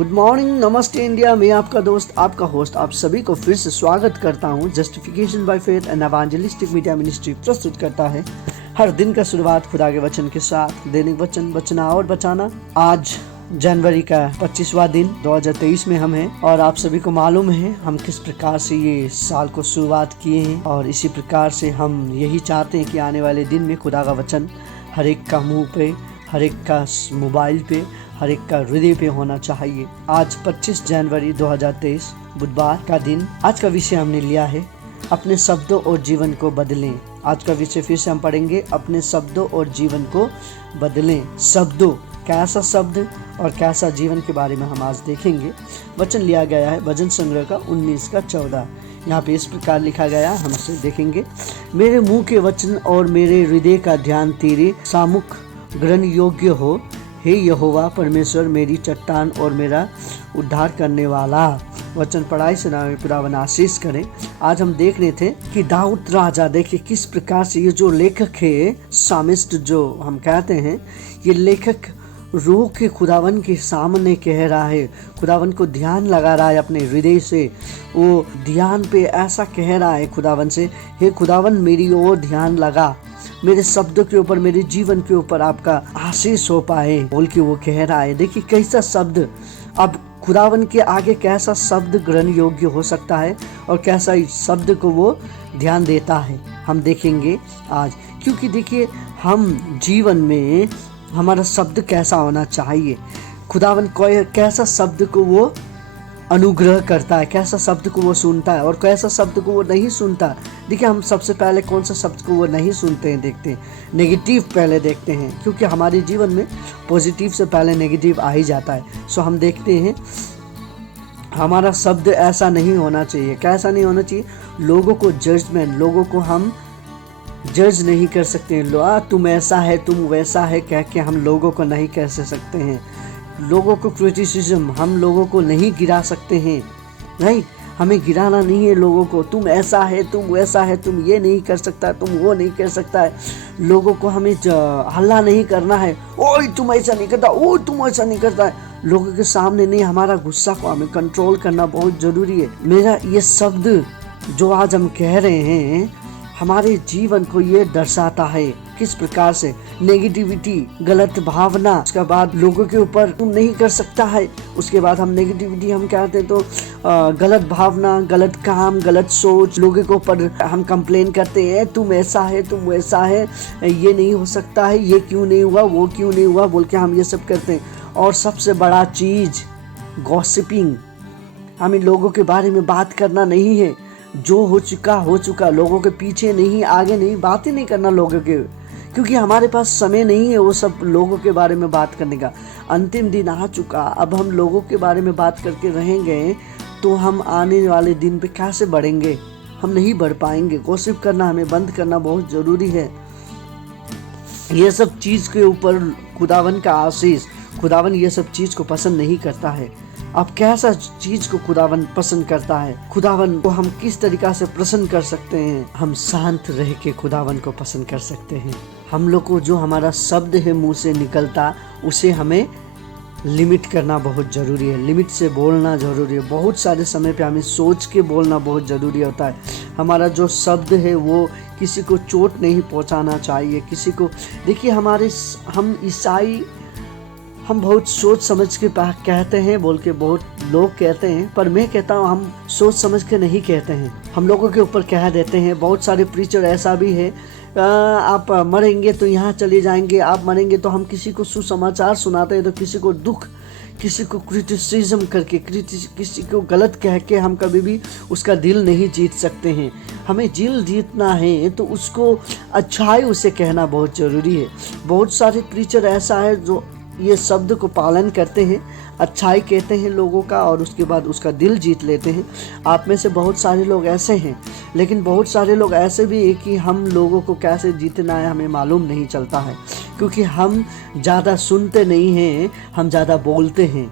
Good morning, नमस्ते India. मैं आपका दोस्त, आपका होस्ट, आप सभी को फिर से स्वागत करता हूं। Justification by faith and evangelistic media ministry प्रस्तुत करता है हर दिन का शुरुआत खुदा के वचन के साथ। दैनिक वचन, बचना और बचाना। आज जनवरी का 25वां दिन 2023 में हम हैं और आप सभी को मालूम है हम किस प्रकार से ये साल को शुरुआत किए हैं और इसी प्रकार से हम यही चाहते हैं कि आने वाले दिन में खुदा का वचन हर एक का मुंह पे, हर एक का मोबाइल पे, हर एक का हृदय पे होना चाहिए। आज 25 जनवरी 2023 बुधवार का दिन। आज का विषय हमने लिया है अपने शब्दों और जीवन को बदलें। आज का विषय फिर से हम पढ़ेंगे, अपने शब्दों और जीवन को बदलें। शब्दों, कैसा शब्द और कैसा जीवन के बारे में हम आज देखेंगे। वचन लिया गया है भजन संग्रह का 19 का 14। यहाँ पे इस प्रकार लिखा गया, हम इसे देखेंगे। मेरे मुंह के वचन और मेरे हृदय का ध्यान तेरे सामुख ग्रहण योग्य हो, हे यहोवा परमेश्वर, मेरी चट्टान और मेरा उद्धार करने वाला। वचन पढ़ाई से नाम खुदावन आशीष करें। आज हम देख रहे थे कि दाऊद राजा, देखिए किस प्रकार से ये जो लेखक है, सामिस्ट जो हम कहते हैं, ये लेखक रो के खुदावन के सामने कह रहा है, खुदावन को ध्यान लगा रहा है अपने हृदय से। वो ध्यान पे ऐसा कह रहा है खुदावन से, हे खुदावन मेरी ओर ध्यान लगा, मेरे शब्दों के ऊपर, मेरे जीवन के ऊपर आपका आशीष हो पाए बोल के वो कह रहा है। देखिए कैसा शब्द, अब खुदावन के आगे कैसा शब्द ग्रहण योग्य हो सकता है और कैसा इस शब्द को वो ध्यान देता है, हम देखेंगे आज। क्योंकि देखिए हम जीवन में हमारा शब्द कैसा होना चाहिए, खुदावन कैसा शब्द को वो अनुग्रह करता है, कैसा शब्द को वो सुनता है और कैसा शब्द को वो नहीं सुनता। देखिए हम सबसे पहले कौन सा शब्द को वो नहीं सुनते हैं, देखते हैं नेगेटिव पहले देखते हैं, क्योंकि हमारे जीवन में पॉजिटिव से पहले नेगेटिव आ ही जाता है। सो हम देखते हैं हमारा शब्द ऐसा नहीं होना चाहिए। कैसा नहीं होना चाहिए? लोगों को जजमेंट, लोगों को हम जज नहीं कर सकते हैं। तुम ऐसा है, तुम वैसा है कह के हम लोगों को नहीं कह सकते हैं। लोगों को क्रिटिसिज्म, हम लोगों को नहीं गिरा सकते हैं। नहीं, हमें गिराना नहीं है लोगों को। तुम ऐसा है, तुम वैसा है, तुम ये नहीं कर सकता, तुम वो नहीं कर सकता है। लोगों को हमें हल्ला नहीं करना है, ओए तुम ऐसा नहीं करता, ओ तुम ऐसा नहीं करता है। लोगों के सामने नहीं, हमारा गुस्सा को हमें कंट्रोल करना बहुत जरूरी है। मेरा ये शब्द जो आज हम कह रहे हैं हमारे जीवन को ये दर्शाता है किस प्रकार से नेगेटिविटी, गलत भावना, उसके बाद लोगों के ऊपर तुम नहीं कर सकता है, उसके बाद हम नेगेटिविटी हम कहते हैं तो गलत भावना, गलत काम, गलत सोच, लोगों के ऊपर हम कंप्लेन करते हैं, तुम ऐसा है, तुम वैसा है, ये नहीं हो सकता है, ये क्यों नहीं हुआ, वो क्यों नहीं हुआ बोल के हम ये सब करते हैं। और सबसे बड़ा चीज गॉसिपिंग, हमें लोगों के बारे में बात करना नहीं है। जो हो चुका, लोगों के पीछे नहीं, आगे नहीं, बात ही नहीं करना लोगों के, क्योंकि हमारे पास समय नहीं है वो सब लोगों के बारे में बात करने का। अंतिम दिन आ चुका, अब हम लोगों के बारे में बात करके रहेंगे तो हम आने वाले दिन पे कैसे बढ़ेंगे? हम नहीं बढ़ पाएंगे। गॉसिप करना हमें बंद करना बहुत ज़रूरी है। ये सब चीज़ के ऊपर खुदावन का आशीष, खुदावन ये सब चीज़ को पसंद नहीं करता है। अब कैसा चीज को खुदावन पसंद करता है? खुदावन को हम किस तरीका से प्रसन्न कर सकते हैं? हम शांत रह के खुदावन को पसंद कर सकते हैं। हम लोग को जो हमारा शब्द है मुंह से निकलता, उसे हमें लिमिट करना बहुत जरूरी है। लिमिट से बोलना जरूरी है। बहुत सारे समय पे हमें सोच के बोलना बहुत जरूरी होता है। हमारा जो शब्द है वो किसी को चोट नहीं पहुंचाना चाहिए, किसी को। देखिए हम ईसाई, हम बहुत सोच समझ के कहते हैं बोल के बहुत लोग कहते हैं, पर मैं कहता हूँ हम सोच समझ के नहीं कहते हैं, हम लोगों के ऊपर कह देते हैं। बहुत सारे प्रीचर ऐसा भी है, आप मरेंगे तो यहाँ चले जाएंगे, आप मरेंगे तो हम किसी को सुसमाचार सुनाते हैं तो किसी को दुख, किसी को क्रिटिसिज्म करके, किसी को गलत कह के हम कभी भी उसका दिल नहीं जीत सकते हैं। हमें दिल जीतना है तो उसको अच्छाई उसे कहना बहुत ज़रूरी है। बहुत सारे प्रीचर ऐसा है जो ये शब्द को पालन करते हैं, अच्छाई कहते हैं लोगों का और उसके बाद उसका दिल जीत लेते हैं। आप में से बहुत सारे लोग ऐसे हैं, लेकिन बहुत सारे लोग ऐसे भी हैं कि हम लोगों को कैसे जीतना है हमें मालूम नहीं चलता है, क्योंकि हम ज़्यादा सुनते नहीं हैं, हम ज़्यादा बोलते हैं।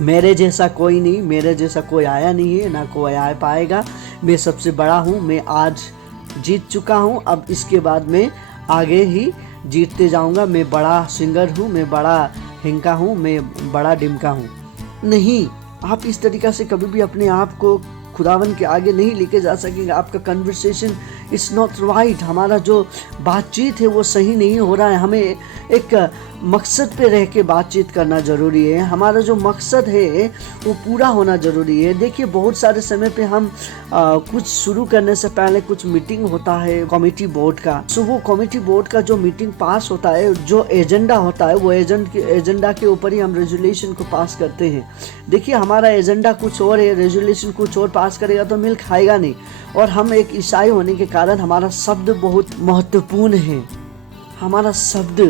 मेरे जैसा कोई नहीं, मेरे जैसा कोई आया नहीं है, ना कोई आ पाएगा। मैं सबसे बड़ा हूँ, मैं आज जीत चुका हूँ, अब इसके बाद मैं आगे ही जीतते जाऊंगा। मैं बड़ा सिंगर हूँ, मैं बड़ा हिंका हूँ, मैं बड़ा डिमका हूँ। नहीं, आप इस तरीक़ा से कभी भी अपने आप को खुदावन के आगे नहीं लेके जा सकेंगे। आपका कन्वर्सेशन इज़ नॉट राइट, हमारा जो बातचीत है वो सही नहीं हो रहा है। हमें एक मकसद पे रह के बातचीत करना ज़रूरी है। हमारा जो मकसद है वो पूरा होना ज़रूरी है। देखिए, बहुत सारे समय पे हम कुछ शुरू करने से पहले कुछ मीटिंग होता है कमेटी बोर्ड का। सो वो कमेटी बोर्ड का जो मीटिंग पास होता है, जो एजेंडा होता है, वो एजेंडा के ऊपर ही हम रेजोल्यूशन को पास करते हैं। देखिए, हमारा एजेंडा कुछ और है, रेजोल्यूशन कुछ और पास करेगा तो मिल खाएगा नहीं। और हम एक ईसाई होने के कारण हमारा शब्द बहुत महत्वपूर्ण है। हमारा शब्द,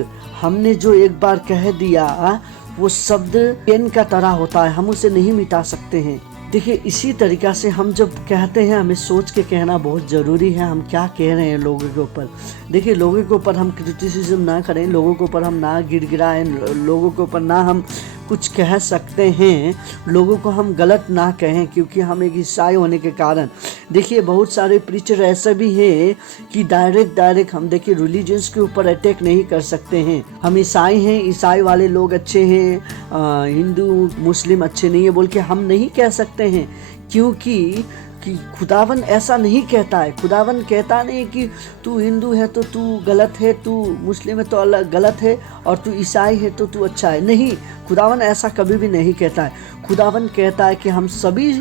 हमने जो एक बार कह दिया, वो शब्द पेन का तरह होता है, हम उसे नहीं मिटा सकते हैं। देखिए, इसी तरीक़ा से हम जब कहते हैं, हमें सोच के कहना बहुत ज़रूरी है। हम क्या कह रहे हैं लोगों के ऊपर। देखिए, लोगों के ऊपर हम क्रिटिसिज्म ना करें, लोगों के ऊपर हम ना गिड़गिड़ाएं, लोगों के ऊपर ना हम कुछ कह सकते हैं, लोगों को हम गलत ना कहें, क्योंकि हम एक ईसाई होने के कारण। देखिए, बहुत सारे प्रीचर ऐसे भी हैं कि डायरेक्ट हम देखिए रिलीजन्स के ऊपर अटैक नहीं कर सकते हैं। हम ईसाई हैं, ईसाई वाले लोग अच्छे हैं, हिंदू मुस्लिम अच्छे नहीं है बोल के हम नहीं कह सकते हैं, क्योंकि खुदावन ऐसा नहीं कहता है। खुदावन कहता नहीं कि तू हिंदू है तो तू गलत है, तू मुस्लिम है तो अलग गलत है, और तू ईसाई है तो तू अच्छा है। नहीं, खुदावन ऐसा कभी भी नहीं कहता है। खुदावन कहता है कि हम सभी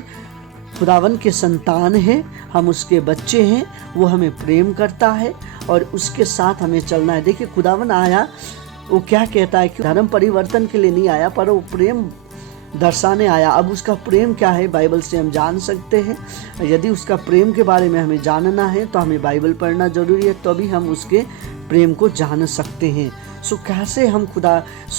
खुदावन के संतान हैं, हम उसके बच्चे हैं, वो हमें प्रेम करता है और उसके साथ हमें चलना है। देखिए, खुदावन आया, वो क्या कहता है कि धर्म परिवर्तन के लिए नहीं आया, पर वो प्रेम दर्शाने आया। अब उसका प्रेम क्या है, बाइबल से हम जान सकते हैं। यदि उसका प्रेम के बारे में हमें जानना है तो हमें बाइबल पढ़ना ज़रूरी है, तभी हम उसके प्रेम को जान सकते हैं। सो कैसे हम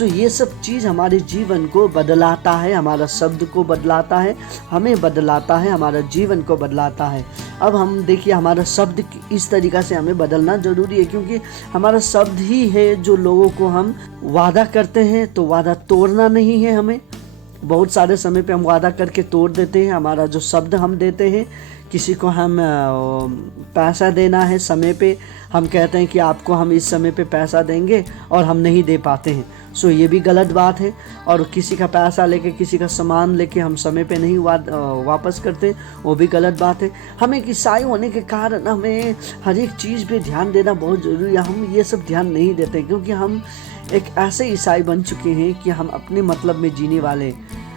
ये सब चीज़ हमारे जीवन को बदलाता है, हमारा शब्द को बदलाता है, हमें बदलाता है, हमारा जीवन को बदलाता है। अब हम देखिए, हमारा शब्द इस तरीक़ा से हमें बदलना ज़रूरी है, क्योंकि हमारा शब्द ही है जो लोगों को हम वादा करते हैं, तो वादा तोड़ना नहीं है हमें। बहुत सारे समय पे हम वादा करके तोड़ देते हैं। हमारा जो शब्द हम देते हैं, किसी को हम पैसा देना है समय पे, हम कहते हैं कि आपको हम इस समय पे पैसा देंगे और हम नहीं दे पाते हैं। सो ये भी गलत बात है। और किसी का पैसा लेके, किसी का सामान लेके हम समय पे नहीं वापस करते, वो भी गलत बात है। हम एक ईसाई होने के कारण हमें हर एक चीज़ पे ध्यान देना बहुत ज़रूरी है। हम ये सब ध्यान नहीं देते, क्योंकि हम एक ऐसे ईसाई बन चुके हैं कि हम अपने मतलब में जीने वाले,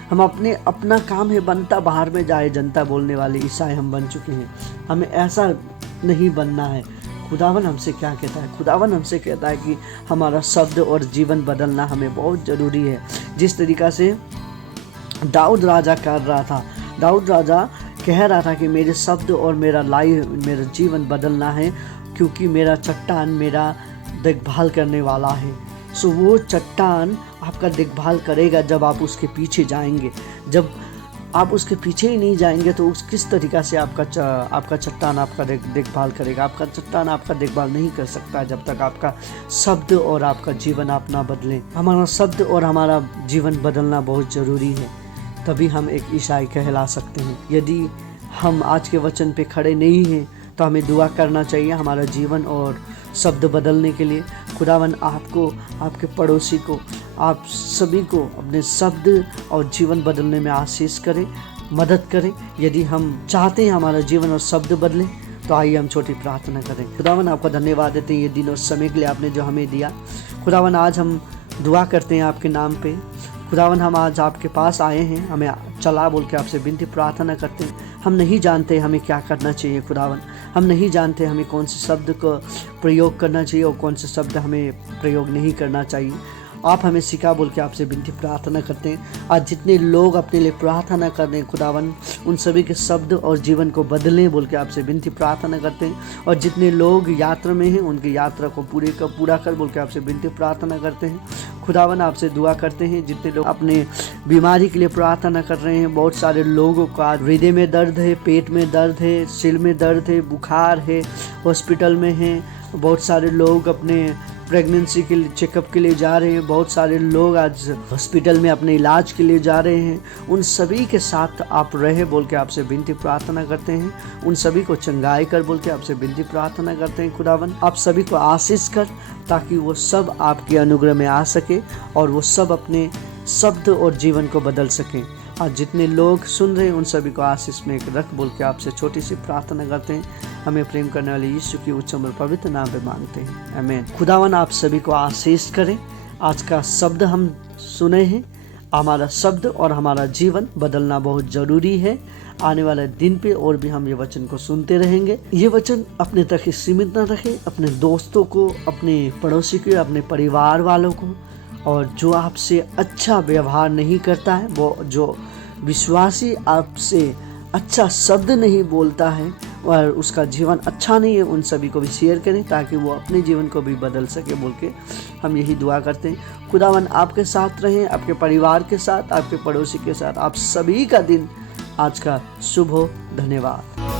हम अपना काम है बनता बाहर में जाए जनता बोलने वाले ईसाई हम बन चुके हैं। हमें ऐसा नहीं बनना है। खुदावन हमसे क्या कहता है? खुदावन हमसे कहता है कि हमारा शब्द और जीवन बदलना हमें बहुत ज़रूरी है। जिस तरीक़ा से दाऊद राजा कर रहा था, दाऊद राजा कह रहा था कि मेरे शब्द और मेरा जीवन बदलना है, क्योंकि मेरा चट्टान मेरा देखभाल करने वाला है। सो वो चट्टान आपका देखभाल करेगा जब आप उसके पीछे जाएंगे। जब आप उसके पीछे ही नहीं जाएंगे तो किस तरीक़ा से आपका चट्टान आपका देखभाल करेगा? आपका चट्टान आपका देखभाल नहीं कर सकता जब तक आपका शब्द और आपका जीवन आप ना बदलें। हमारा शब्द और हमारा जीवन बदलना बहुत ज़रूरी है, तभी हम एक ईसाई कहला सकते हैं। यदि हम आज के वचन पे खड़े नहीं हैं तो हमें दुआ करना चाहिए हमारा जीवन और शब्द बदलने के लिए। खुदावन आपको, आपके पड़ोसी को, आप सभी को अपने शब्द और जीवन बदलने में आशीष करें, मदद करें। यदि हम चाहते हैं हमारा जीवन और शब्द बदलें तो आइए हम छोटी प्रार्थना करें। खुदावन आपका धन्यवाद देते हैं ये दिन और समय के लिए आपने जो हमें दिया। खुदावन आज हम दुआ करते हैं आपके नाम पे। खुदावन हम आज आपके पास आए हैं, हमें चला बोल के आपसे विनती प्रार्थना करते हैं। हम नहीं जानते हमें क्या करना चाहिए खुदावन, हम नहीं जानते हमें कौन से शब्द को प्रयोग करना चाहिए और कौन से शब्द हमें प्रयोग नहीं करना चाहिए। आप हमें सिखा बोल के आपसे विनती प्रार्थना करते हैं। आज जितने लोग अपने लिए प्रार्थना कर रहे हैं खुदावन, उन सभी के शब्द और जीवन को बदलें बोल के आपसे विनती प्रार्थना करते हैं। और जितने लोग यात्रा में हैं उनकी यात्रा को पूरा कर बोल के आपसे विनती प्रार्थना करते हैं। खुदावन आपसे दुआ करते हैं, जितने लोग अपने बीमारी के लिए प्रार्थना कर रहे हैं, बहुत सारे लोगों का हृदय में दर्द है, पेट में दर्द है, सिर में दर्द है, बुखार है, हॉस्पिटल में हैं। बहुत सारे लोग अपने प्रेगनेंसी के लिए चेकअप के लिए जा रहे हैं, बहुत सारे लोग आज हॉस्पिटल में अपने इलाज के लिए जा रहे हैं। उन सभी के साथ आप रहे बोल के आपसे विनती प्रार्थना करते हैं। उन सभी को चंगाई कर बोल के आपसे विनती प्रार्थना करते हैं। खुदावन आप सभी को आशीष कर, ताकि वो सब आपके अनुग्रह में आ सके और वो सब अपने शब्द और जीवन को बदल सकें। आज जितने लोग सुन रहे हैं उन सभी को आशीष में एक रख बोल के आपसे छोटी सी प्रार्थना करते हैं। हमें प्रेम करने वाले यीशु की उच्च और पवित्र नाम पे मांगते हैं, आमीन। खुदावन आप सभी को आशीष करें। आज का शब्द हम सुने हैं। हमारा शब्द और हमारा जीवन बदलना बहुत जरूरी है। आने वाले दिन पे और भी हम ये वचन को सुनते रहेंगे। ये वचन अपने तक ही सीमित न रखें, अपने दोस्तों को, अपने पड़ोसी को, अपने परिवार वालों को, और जो आपसे अच्छा व्यवहार नहीं करता है, वो जो विश्वासी आपसे अच्छा शब्द नहीं बोलता है और उसका जीवन अच्छा नहीं है, उन सभी को भी शेयर करें ताकि वो अपने जीवन को भी बदल सके बोल के हम यही दुआ करते हैं। खुदावन आपके साथ रहें, आपके परिवार के साथ, आपके पड़ोसी के साथ। आप सभी का दिन आज का शुभ हो। धन्यवाद।